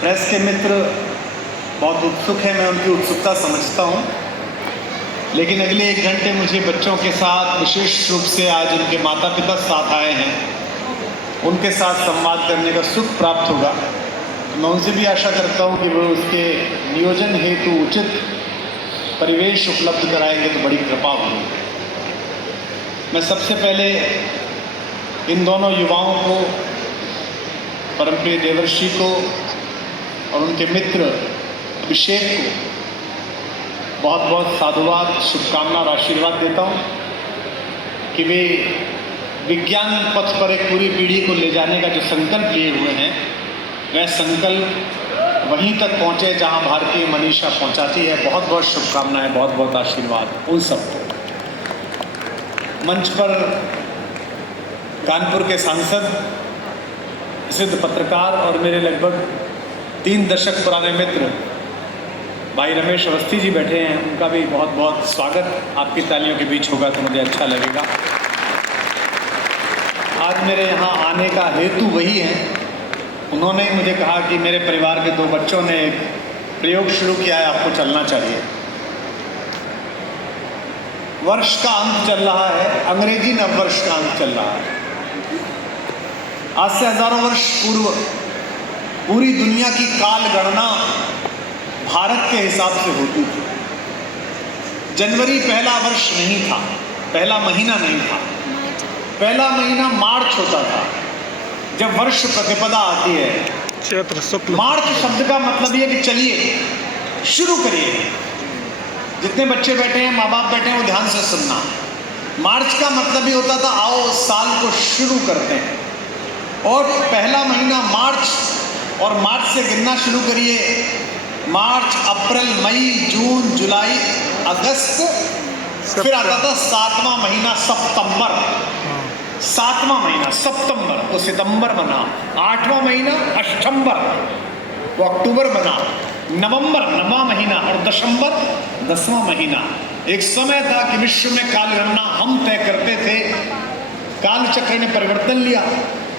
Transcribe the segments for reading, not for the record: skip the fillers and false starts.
Press के मित्र बहुत उत्सुक हैं, मैं उनकी उत्सुकता समझता हूँ, लेकिन अगले 1 घंटे मुझे बच्चों के साथ, विशेष रूप से आज उनके माता पिता साथ आए हैं, उनके साथ संवाद करने का सुख प्राप्त होगा। मैं उनसे भी आशा करता हूँ कि वो उसके नियोजन हेतु उचित परिवेश उपलब्ध कराएंगे तो बड़ी कृपा होगी। मैं सबसे पहले इन दोनों युवाओं को, परमप्रिय देवर्षि को और उनके मित्र अभिषेक को बहुत बहुत साधुवाद, शुभकामना और आशीर्वाद देता हूँ कि वे विज्ञान पथ पर एक पूरी पीढ़ी को ले जाने का जो संकल्प लिए हुए हैं, वह संकल्प वहीं तक पहुँचे जहाँ भारतीय मनीषा पहुँचाती है। बहुत बहुत शुभकामनाएं, बहुत बहुत आशीर्वाद उन सबको। मंच पर कानपुर के सांसद, प्रसिद्ध पत्रकार और मेरे लगभग 3 दशक पुराने मित्र भाई रमेश अवस्थी जी बैठे हैं, उनका भी बहुत बहुत स्वागत। आपकी तालियों के बीच होगा तो मुझे अच्छा लगेगा। आज मेरे यहाँ आने का हेतु वही है। उन्होंने मुझे कहा कि मेरे परिवार के 2 बच्चों ने एक प्रयोग शुरू किया है, आपको चलना चाहिए। वर्ष का अंत चल रहा है, अंग्रेजी नववर्ष का अंत चल रहा है। आज से हजारों वर्ष पूर्व पूरी दुनिया की काल गणना भारत के हिसाब से होती थी। जनवरी पहला वर्ष नहीं था, पहला महीना नहीं था। पहला महीना मार्च होता था, जब वर्ष प्रतिपदा आती है। मार्च शब्द का मतलब ये कि चलिए शुरू करिए। जितने बच्चे बैठे हैं, माँ बाप बैठे हैं, वो ध्यान से सुनना। मार्च का मतलब ही होता था आओ साल को शुरू करते हैं। और पहला महीना मार्च, और मार्च से गिनना शुरू करिए। मार्च, अप्रैल, मई, जून, जुलाई, अगस्त, फिर आता था 7वां महीना सितंबर। 7वां महीना सितंबर, तो सितंबर बना। 8वां महीना अष्टंबर, वो अक्टूबर बना। नवंबर 9वां महीना, और दिसंबर 10वां महीना। एक समय था कि विश्व में काल गणना हम तय करते थे। काल चक्र ने परिवर्तन लिया,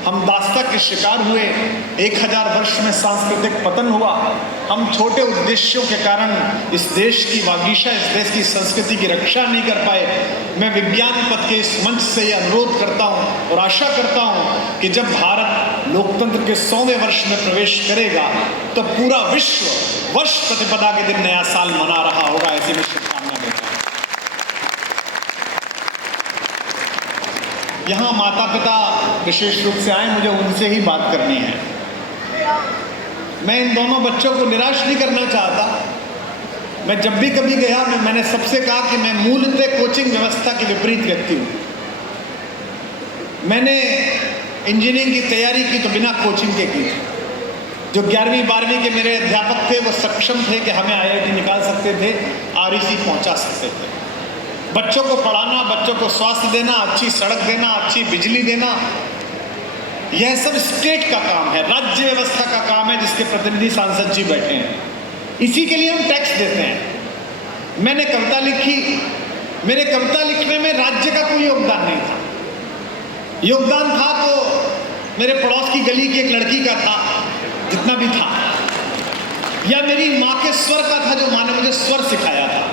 हम दास्ता के शिकार हुए। 1000 वर्ष में सांस्कृतिक पतन हुआ। हम छोटे उद्देश्यों के कारण इस देश की वागीशा, इस देश की संस्कृति की रक्षा नहीं कर पाए। मैं विज्ञान पथ के इस मंच से ये अनुरोध करता हूँ और आशा करता हूँ कि जब भारत लोकतंत्र के 100वें वर्ष में प्रवेश करेगा तो पूरा विश्व वर्ष प्रतिपदा के दिन नया साल मना रहा होगा। ऐसी मैं शुभकामना देता हूँ। यहाँ माता पिता विशेष रूप से आए, मुझे उनसे ही बात करनी है। मैं इन दोनों बच्चों को निराश नहीं करना चाहता। मैं जब भी कभी गया, मैंने सबसे कहा कि मैं मूलतः कोचिंग व्यवस्था के विपरीत व्यक्ति हूँ। मैंने इंजीनियरिंग की तैयारी की तो बिना कोचिंग के की। जो 11वीं 12वीं के मेरे अध्यापक थे वो सक्षम थे कि हमें IIT निकाल सकते थे, REC पहुँचा सकते थे। बच्चों को पढ़ाना, बच्चों को स्वास्थ्य देना, अच्छी सड़क देना, अच्छी बिजली देना, यह सब स्टेट का काम है, राज्य व्यवस्था का काम है, जिसके प्रतिनिधि सांसद जी बैठे हैं। इसी के लिए हम टैक्स देते हैं। मैंने कविता लिखी, मेरे कविता लिखने में राज्य का कोई योगदान नहीं था। योगदान था तो मेरे पड़ोस की गली की एक लड़की का था, जितना भी था, या मेरी माँ के स्वर का था, जो माँ ने मुझे स्वर सिखाया था,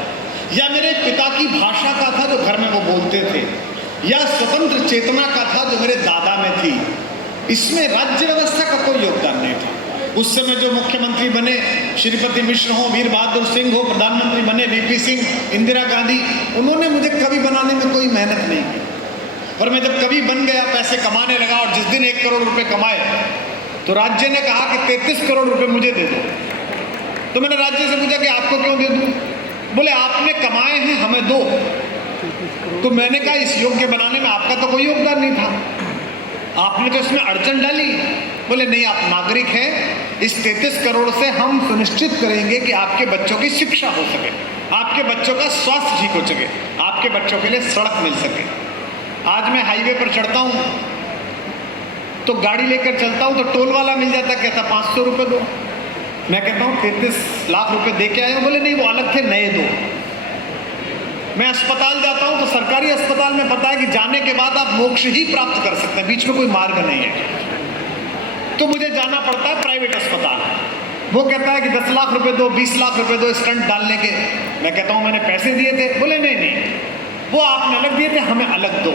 या मेरे पिता की भाषा का था, जो घर में वो बोलते थे, या स्वतंत्र चेतना का था, जो मेरे दादा में थी। इसमें राज्य व्यवस्था का कोई योगदान नहीं था। उस समय जो मुख्यमंत्री बने, श्रीपति मिश्र हो, वीर बहादुर सिंह हो, प्रधानमंत्री बने VP सिंह, इंदिरा गांधी, उन्होंने मुझे कवि बनाने में कोई मेहनत नहीं की। और मैं जब कवि बन गया, पैसे कमाने लगा, और जिस दिन 1 करोड़ रुपए कमाए तो राज्य ने कहा कि 33 करोड़ रुपए मुझे दे दो। तो मैंने राज्य से पूछा कि आपको क्यों दे दूं? बोले आपने कमाए हैं, हमें दो। तो मैंने कहा इस योग्य बनाने में आपका तो कोई योगदान नहीं था, आपने तो इसमें अड़चन डाली। बोले नहीं, आप नागरिक हैं, इस 33 करोड़ से हम सुनिश्चित करेंगे कि आपके बच्चों की शिक्षा हो सके, आपके बच्चों का स्वास्थ्य ठीक हो सके, आपके बच्चों के लिए सड़क मिल सके। आज मैं हाईवे पर चढ़ता हूँ तो गाड़ी लेकर चलता हूँ तो टोल वाला मिल जाता, कहता 500 रुपये दो। मैं कहता हूँ 33 लाख रुपए दे के आए हो। बोले नहीं, वो अलग थे, नए दो। मैं अस्पताल जाता हूँ तो सरकारी अस्पताल में पता है कि जाने के बाद आप मोक्ष ही प्राप्त कर सकते हैं, बीच में कोई मार्ग नहीं है। तो मुझे जाना पड़ता है प्राइवेट अस्पताल। वो कहता है कि 10 लाख रुपए दो, 20 लाख रुपए दो स्टंट डालने के। मैं कहता हूं मैंने पैसे दिए थे। बोले नहीं नहीं, वो आपने अलग दिए थे, हमें अलग दो।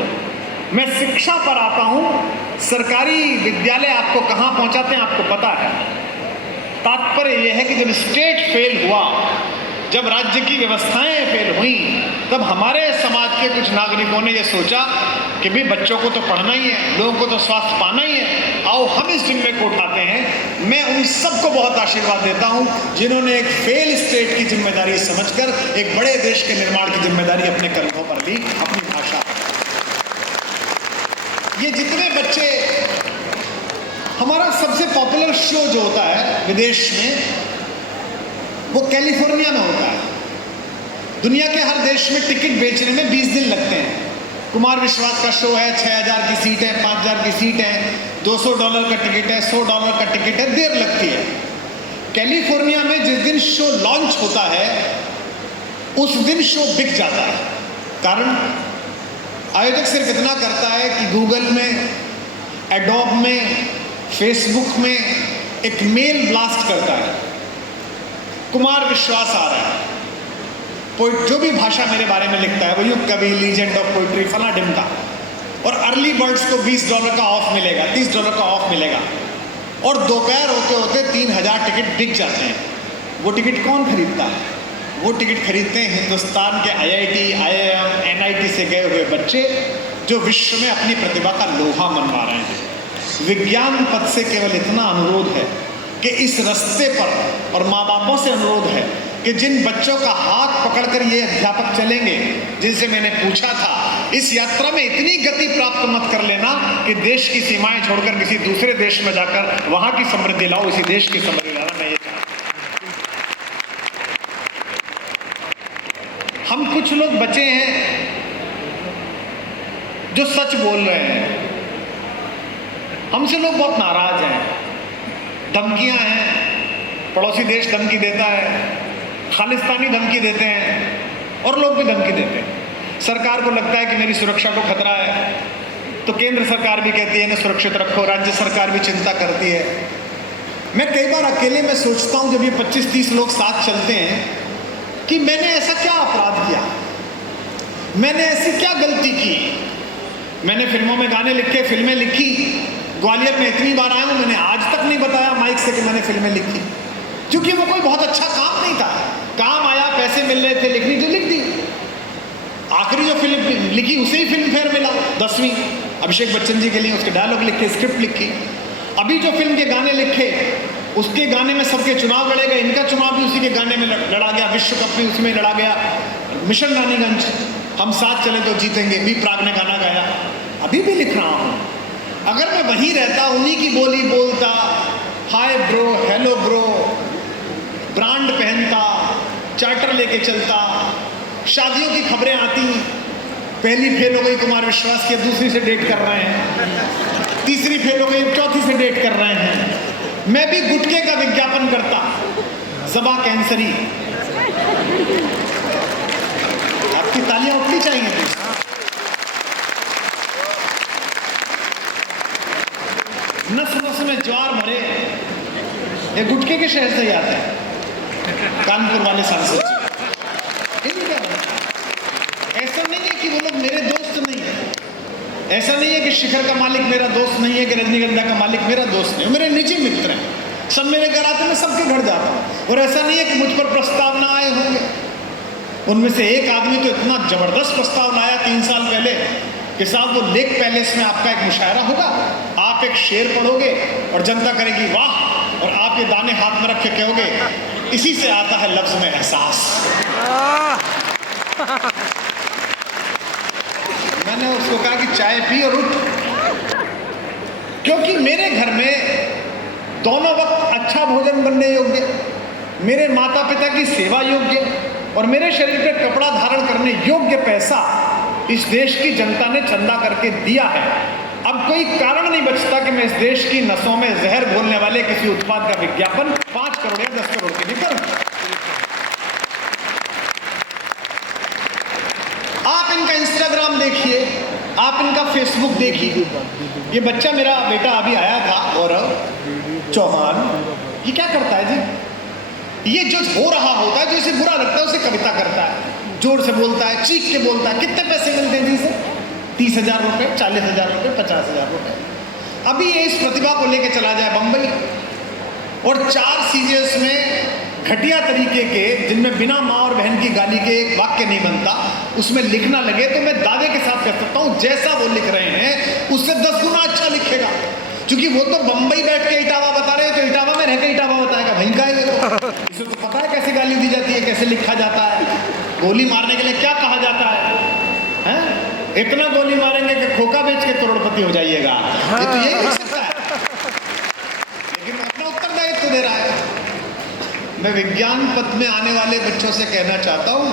मैं शिक्षा पर आता हूं, सरकारी विद्यालय आपको कहां पहुंचाते हैं आपको पता है। तात्पर्य यह है कि जब स्टेट फेल हुआ, जब राज्य की व्यवस्थाएं फेल हुई, तब हमारे समाज के कुछ नागरिकों ने यह सोचा कि भाई बच्चों को तो पढ़ना ही है, लोगों को तो स्वास्थ्य पाना ही है, आओ हम इस जिम्मे को उठाते हैं। मैं उन सबको बहुत आशीर्वाद देता हूं जिन्होंने एक फेल स्टेट की जिम्मेदारी समझकर एक बड़े देश के निर्माण की जिम्मेदारी अपने कंधों पर ली, अपनी भाषा। ये जितने बच्चे, हमारा सबसे पॉपुलर शो जो होता है विदेश में, वो कैलिफोर्निया में होता है। दुनिया के हर देश में टिकट बेचने में 20 दिन लगते हैं। कुमार विश्वास का शो है, 6000 की सीट है, 5000 की सीट है, $200 का टिकट है, $100 का टिकट है, देर लगती है। कैलिफोर्निया में जिस दिन शो लॉन्च होता है उस दिन शो बिक जाता है। कारण आयोजक सिर्फ इतना करता है कि गूगल में, एडोब में, फेसबुक में एक मेल ब्लास्ट करता है, कुमार विश्वास आ रहा है, जो भी भाषा मेरे बारे में लिखता है, वो युग कवि, लीजेंड ऑफ पोइट्री, फला डिमका, और अर्ली बर्ड्स को $20 का ऑफ मिलेगा, $30 का ऑफ मिलेगा, और दोपहर होते होते 3000 टिकट बिक जाते हैं। वो टिकट कौन खरीदता है? वो टिकट खरीदते हैं हिंदुस्तान के IIT, IIM, NIT से गए हुए बच्चे जो विश्व में अपनी प्रतिभा का लोहा मनवा रहे हैं। विज्ञान पथ से केवल इतना अनुरोध है कि इस रास्ते पर, और माँ बापों से अनुरोध है कि जिन बच्चों का हाथ पकड़कर ये अध्यापक चलेंगे, जिनसे मैंने पूछा था, इस यात्रा में इतनी गति प्राप्त मत कर लेना कि देश की सीमाएं छोड़कर किसी दूसरे देश में जाकर वहां की समृद्धि लाओ, इसी देश की समृद्धि लाना। मैं ये चाहता हूं। हम कुछ लोग बचे हैं जो सच बोल रहे हैं, हमसे लोग बहुत नाराज हैं, धमकियां हैं, पड़ोसी देश धमकी देता है, खालिस्तानी धमकी देते हैं, और लोग भी धमकी देते हैं। सरकार को लगता है कि मेरी सुरक्षा को खतरा है, तो केंद्र सरकार भी कहती है इन्हें सुरक्षित रखो, राज्य सरकार भी चिंता करती है। मैं कई बार अकेले में सोचता हूं, जब ये 25-30 लोग साथ चलते हैं, कि मैंने ऐसा क्या अपराध किया, मैंने ऐसी क्या गलती की। मैंने फिल्मों में गाने लिखे, फिल्में लिखी, ग्वालियर में इतनी बार आया हूं, मैंने आज तक नहीं बताया माइक से कि मैंने फिल्में लिखी, क्योंकि वो कोई बहुत अच्छा काम नहीं था। काम आया, पैसे मिल रहे थे, लिखनी थी, लिख दी। आखिरी जो फिल्म लिखी उसे ही फिल्म फेयर मिला, 10वीं, अभिषेक बच्चन जी के लिए, उसके डायलॉग लिखे, स्क्रिप्ट लिखी। अभी जो फिल्म के गाने लिखे, उसके गाने में सबके चुनाव लड़े गए, इनका चुनाव भी उसी के गाने में लड़ा गया, विश्व कप भी उसमें लड़ा गया। मिशन रानीगंज, हम साथ चले तो जीतेंगे, भी प्राग ने गाना गाया, अभी भी लिख रहा हूँ। अगर मैं वहीं रहता, उन्हीं की बोली बोलता, hi bro, hello bro, brand पहनता, चार्टर लेके चलता, शादियों की खबरें आती, पहली फेल हो गई कुमार विश्वास की, दूसरी से डेट कर रहे हैं, तीसरी फेल हो गई, चौथी से डेट कर रहे हैं। मैं भी गुटके का विज्ञापन करता, ज़बा कैंसरी। आपकी तालियां उठनी चाहिए। नस नस में ज्वार भरे, ये गुटके के शहर से ही आता है, कानपुर वाले सांसद जी। ऐसा नहीं है कि वो लोग मेरे दोस्त नहीं है, ऐसा नहीं है कि शिखर का मालिक मेरा दोस्त नहीं है, कि रजनीगंधा का मालिक मेरा दोस्त नहीं है, मेरे निजी मित्र हैं। सब मेरे घर आते, मैं सबके घर जाता हूँ, और ऐसा नहीं है कि मुझ पर प्रस्ताव ना आए होंगे। उनमें से एक आदमी तो इतना जबरदस्त प्रस्ताव लाया 3 साल पहले कि साहब वो लेक पैलेस में आपका एक मुशायरा होगा, आप एक शेर पढ़ोगे और जनता करेगी वाह, और आप ये दाने हाथ में रख के कहोगे इसी से आता है लफ्ज में एहसास। मैंने उसको कहा कि चाय पी और उठ, क्योंकि मेरे घर में दोनों वक्त अच्छा भोजन बनने योग्य, मेरे माता पिता की सेवा योग्य, और मेरे शरीर पे कपड़ा धारण करने योग्य पैसा इस देश की जनता ने चंदा करके दिया है। अब कोई कारण नहीं बचता कि मैं इस देश की नसों में जहर घोलने वाले किसी उत्पाद का विज्ञापन 5 करोड़ या 10 करोड़ के लिए करूं। आप इनका इंस्टाग्राम देखिए, आप इनका फेसबुक देखिए। ये बच्चा मेरा बेटा अभी आया था, गौरव चौहान, ये क्या करता है जी? ये जो हो रहा होता है, जो इसे बुरा लगता है उसे कविता करता है, जोर से बोलता है, चीख के बोलता है। कितने पैसे मिलते हैं जी से? 30,000 रुपये, 40,000 रुपये, 50,000 रुपये। अभी ये इस प्रतिभा को लेके चला जाए बंबई और 4 सीरियल्स में घटिया तरीके के, जिनमें बिना माँ और बहन की गाली के एक वाक्य नहीं बनता, उसमें लिखना लगे तो मैं दावे के साथ कह सकता हूँ जैसा वो लिख रहे हैं उससे 10 गुना अच्छा लिखेगा। क्योंकि वो तो बंबई बैठ के इटावा बता रहे हैं, तो इटावा में रह के इटावा बताएगा। भाई का ये तो इसे तो पता है कैसे गाली दी जाती है, कैसे लिखा जाता है, गोली मारने के लिए क्या कहा जाता है, हैं? इतना गोली मारेंगे कि खोखा बेच के करोड़पति हो जाइएगा। ये तो यही लिख सकता है, लेकिन अपना उत्तरदायित्व दे रहा है। मैं विज्ञान पथ में आने वाले बच्चों से कहना चाहता हूँ,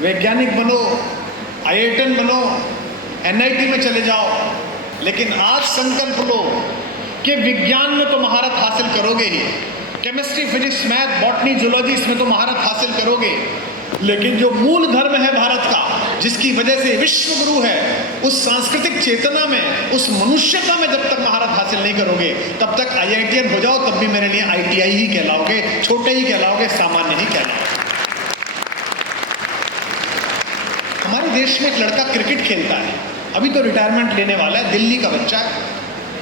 वैज्ञानिक बनो, IITian बनो, NIT में चले जाओ, लेकिन आज संकल्प लो कि विज्ञान में तो महारत हासिल करोगे ही, chemistry, physics, math, botany, zoology, इसमें तो महारत हासिल करोगे, लेकिन जो मूल धर्म है भारत का, जिसकी वजह से विश्व गुरु है, उस सांस्कृतिक चेतना में, उस मनुष्यता में जब तक महारत हासिल नहीं करोगे, तब तक IITian हो जाओ, तब भी मेरे लिए ITI ही कहलाओगे, छोटे ही कहलाओगे, सामान्य ही कहलाओगे। हमारे देश में एक लड़का क्रिकेट खेलता है, अभी तो रिटायरमेंट लेने वाला है, दिल्ली का बच्चा है,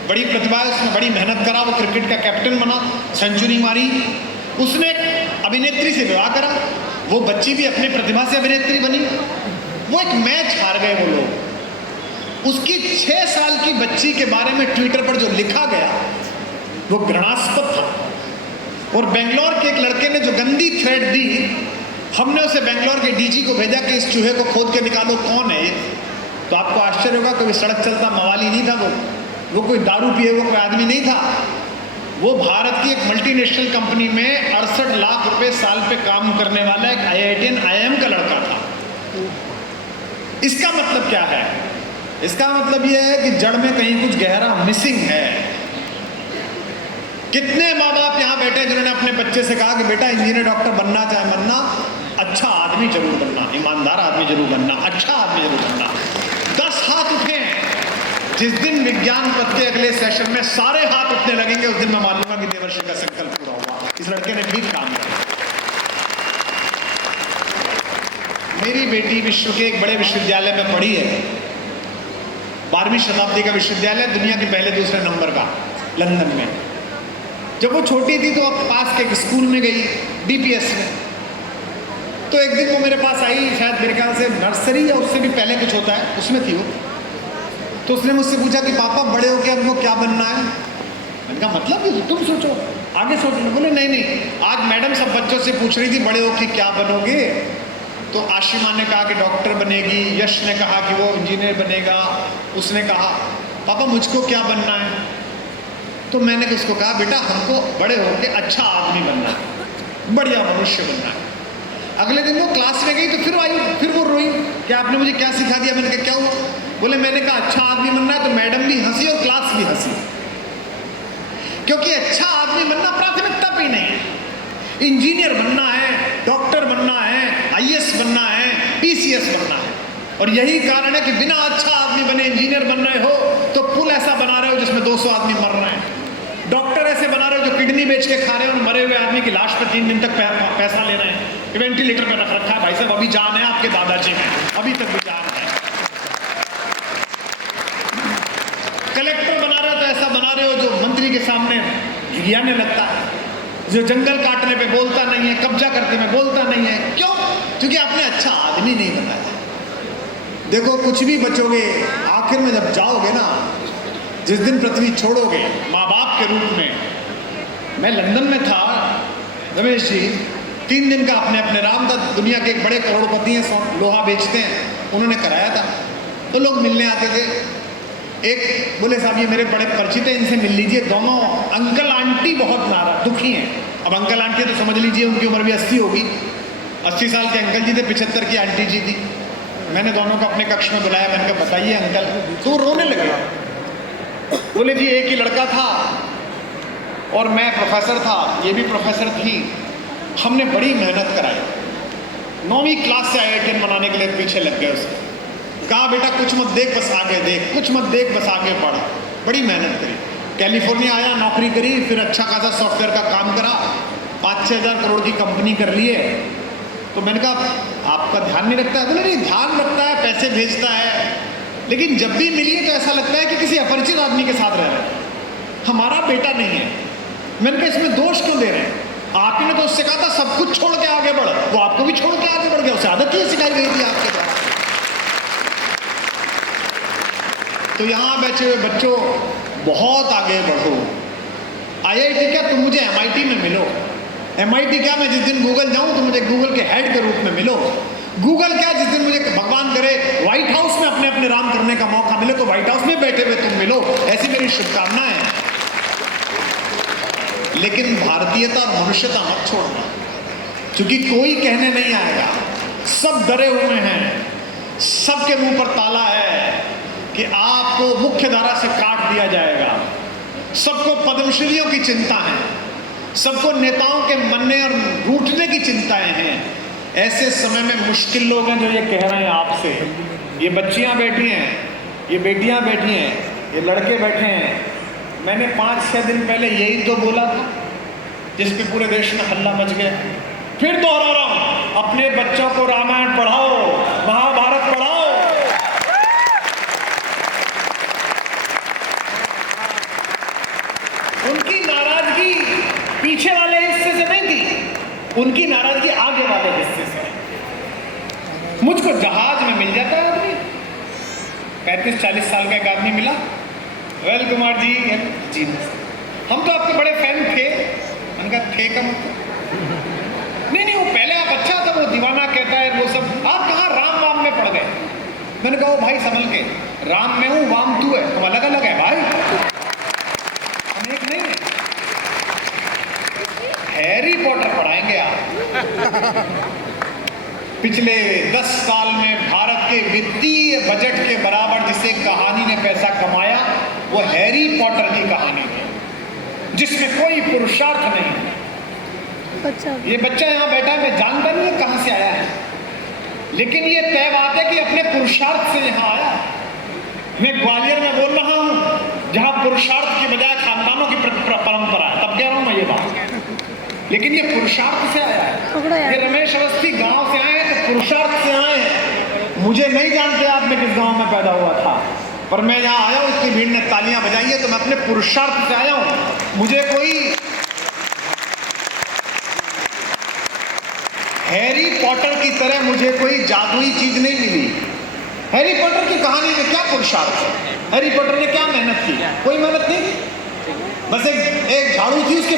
बड़ी प्रतिभा है, उसने बड़ी मेहनत करा, वो क्रिकेट का कैप्टन बना, सेंचुरी मारी, उसने एक अभिनेत्री से विवाह करा, वो बच्ची भी अपनी प्रतिभा से अभिनेत्री बनी, वो एक मैच हार गए वो लोग। उसकी 6 साल की बच्ची के बारे में ट्विटर पर जो लिखा गया वो घृणास्पद था, और बेंगलोर के एक लड़के ने जो गंदी थ्रेड दी, हमने उसे बेंगलोर के DG को भेजा कि इस चूहे को खोद के निकालो, कौन है ये। तो आपको आश्चर्य होगा, कोई सड़क चलता मवाली नहीं था, वो कोई दारू पिए वो कोई आदमी नहीं था, वो भारत की एक मल्टीनेशनल कंपनी में 68 लाख रुपए साल पे काम करने वाला एक IITian IIM का लड़का था। इसका मतलब क्या है? इसका मतलब यह है कि जड़ में कहीं कुछ गहरा मिसिंग है। कितने माँ बाप यहाँ बैठे जिन्होंने अपने बच्चे से कहा कि बेटा इंजीनियर, डॉक्टर बनना चाहे बनना, अच्छा आदमी जरूर बनना, ईमानदार आदमी जरूर बनना, अच्छा आदमी जरूर बनना। 10 हाथ उठे। जिस दिन विज्ञान पथ के अगले सेशन में सारे हाथ उठने लगेंगे, उस दिन मैं मानूंगा कि देवर्षि का संकल्प पूरा हुआ, इस लड़के ने ठीक काम किया। मेरी बेटी विश्व के एक बड़े विश्वविद्यालय में पढ़ी है, 12वीं शताब्दी का विश्वविद्यालय, दुनिया के पहले दूसरे नंबर का, लंदन में। जब वो छोटी थी तो पास के एक स्कूल में गई, DPS में। तो एक दिन वो मेरे पास आई, शायद मेरे ख्याल से नर्सरी या उससे भी पहले कुछ होता है, उसमें थी वो। तो उसने मुझसे पूछा कि पापा बड़े हो के हमको क्या बनना है? मैंने कहा मतलब तुम सोचो, आगे सोच लो। बोले नहीं, आज मैडम सब बच्चों से पूछ रही थी बड़े हो के क्या बनोगे। तो आशिमा ने कहा कि डॉक्टर बनेगी, यश ने कहा कि वो इंजीनियर बनेगा, उसने कहा पापा मुझको क्या बनना है। तो मैंने उसको कहा बेटा हमको बड़े हो के अच्छा आदमी बनना है, बढ़िया मनुष्य बनना है। अगले दिन वो क्लास में गई तो फिर आई, फिर वो रोई कि आपने मुझे क्या सिखा दिया। मैंने कहा क्या हुआ? बोले मैंने कहा अच्छा आदमी बनना है, तो मैडम भी हंसी और क्लास भी हंसी, क्योंकि अच्छा आदमी बनना प्राथमिकता पे नहीं है। इंजीनियर बनना है, डॉक्टर बनना है, IAS बनना है, PCS बनना है। और यही कारण है कि बिना अच्छा आदमी बने इंजीनियर बन रहे हो तो पुल ऐसा बना रहे हो जिसमें 200 आदमी मर रहे हैं, डॉक्टर ऐसे बना रहे हो जो किडनी बेच के खा रहे हो, मरे हुए आदमी की लाश पर 3 दिन तक पैसा ले रहे हैं, वेंटिलेटर पर रख रखा है। भाई साहब अभी जान है आपके दादाजी में, अभी तक भी जान है। कलेक्टर बना रहे हो तो ऐसा बना रहे हो जो मंत्री के सामने घियाने लगता है, जो जंगल काटने पे बोलता नहीं है, कब्जा करने में बोलता नहीं है। क्यों? क्योंकि आपने अच्छा आदमी नहीं बनाया। देखो कुछ भी बचोगे, आखिर में जब जाओगे ना, जिस दिन पृथ्वी छोड़ोगे माँ बाप के रूप में। मैं लंदन में था रमेश जी, 3 दिन का अपने अपने राम था, दुनिया के एक बड़े करोड़पति हैं, लोहा बेचते हैं, उन्होंने कराया था। तो लोग मिलने आते थे, एक बोले साहब ये मेरे बड़े परिचित हैं, इनसे मिल लीजिए। दोनों अंकल आंटी बहुत नाराज दुखी हैं। अब अंकल आंटी तो समझ लीजिए उनकी उम्र भी 80 होगी। 80 साल के अंकल जी थे, 75 की आंटी जी थी। मैंने दोनों को अपने कक्ष में बुलाया, मैंने कहा बताइए अंकल। तो रोने लगे। बोले जी एक ही लड़का था और मैं प्रोफेसर था, ये भी प्रोफेसर थी, हमने बड़ी मेहनत कराई, 9वीं क्लास से IITian बनाने के लिए पीछे लग गए उसके। कहा बेटा कुछ मत देख बस आगे देख, कुछ मत देख बस आगे बढ़। बड़ी मेहनत करी, कैलिफोर्निया आया, नौकरी करी, फिर अच्छा खासा सॉफ्टवेयर का काम करा, 5-6 हज़ार करोड़ की कंपनी कर ली है। तो मैंने कहा आपका ध्यान नहीं रखता है? बोले नहीं, ध्यान रखता है, पैसे भेजता है, लेकिन जब भी मिली है तो ऐसा लगता है कि किसी अपरिचित आदमी के साथ रह रहे हैं, हमारा बेटा नहीं है। मैंने कहा इसमें दोष क्यों दे रहे हैं? आप ही ने तो उससे कहा था सब कुछ छोड़ के आगे बढ़, वो आपको भी छोड़ के आगे बढ़ गया, उसे आदत ही सिखाई गई थी आपके द्वारा। तो यहाँ बैठे हुए बच्चों, बहुत आगे बढ़ो। IIT क्या, तुम मुझे MIT में मिलो। MIT क्या, मैं जिस दिन गूगल जाऊं तो मुझे गूगल के हेड के रूप में मिलो। गूगल क्या, जिस दिन मुझे भगवान करे व्हाइट हाउस में अपने अपने राम करने का मौका मिले तो व्हाइट हाउस में बैठे हुए तुम मिलो। ऐसी मेरी शुभकामनाएं हैं। लेकिन भारतीयता और मनुष्यता मत छोड़ना, क्योंकि कोई कहने नहीं आएगा, सब डरे हुए हैं, सबके मुंह पर ताला है कि आपको मुख्य धारा से काट दिया जाएगा। सबको पद्मश्रीयों की चिंता है, सबको नेताओं के मनने और रूठने की चिंताएं हैं। ऐसे समय में मुश्किल लोग हैं जो ये कह रहे हैं आपसे, ये बच्चियां बैठी हैं, ये बेटियां बैठी हैं, ये लड़के बैठे हैं। मैंने 5-6 दिन पहले यही तो बोला था, जिस पे पूरे देश में हल्ला मच गया। फिर दोहरा रहा हूं, अपने बच्चों को रामायण पढ़ाओ, महाभारत पढ़ाओ। उनकी नाराजगी पीछे वाले हिस्से से नहीं थी, उनकी नाराजगी आगे वाले हिस्से से। मुझको जहाज में मिल जाता है आदमी, 35-40 साल का एक आदमी मिला, वेल कुमार जी जी हम तो आपके बड़े फैन थे। मैंने कहा थे का मतलब नहीं, वो पहले आप अच्छा था, वो दीवाना कहता है वो सब, आप कहाँ राम वाम में पड़ गए। मैंने कहा भाई संभल के, राम में हूँ वाम तू है, हम अलग अलग है भाई, हम एक नहीं है। हैरी पॉटर पढ़ाएंगे आप। पिछले 10 साल में भारत के वित्तीय बजट के बराबर जिसे कहानी ने पैसा कमाया वो हैरी पॉटर की कहानी है, जिसमें कोई पुरुषार्थ नहीं। ये बच्चा यहाँ बैठा है, मैं जानता नहीं है कहां से आया है, लेकिन ये तय बात है कि अपने पुरुषार्थ से यहाँ आया। मैं ग्वालियर में बोल रहा हूँ जहां पुरुषार्थ की बजाय खानदानों की परंपरा है, तब कह रहा हूं मैं ये बात। लेकिन ये पुरुषार्थ से आया है। ये रमेश अवस्थी गांव से आए हैं तो पुरुषार्थ से आए हैं। मुझे नहीं जानते आप मैं किस गांव में पैदा हुआ था, पर मैं यहाँ आया हूँ, इतनी भीड़ ने तालियां बजाई है तो मैं अपने पुरुषार्थ से आया हूँ। मुझे कोई हैरी पॉटर की तरह मुझे कोई जादुई चीज नहीं मिली। हैरी पॉटर की कहानी में क्या पुरुषार्थ है? हैरी पॉटर ने क्या मेहनत की? कोई मेहनत नहीं, बस एक झाड़ू थी उसके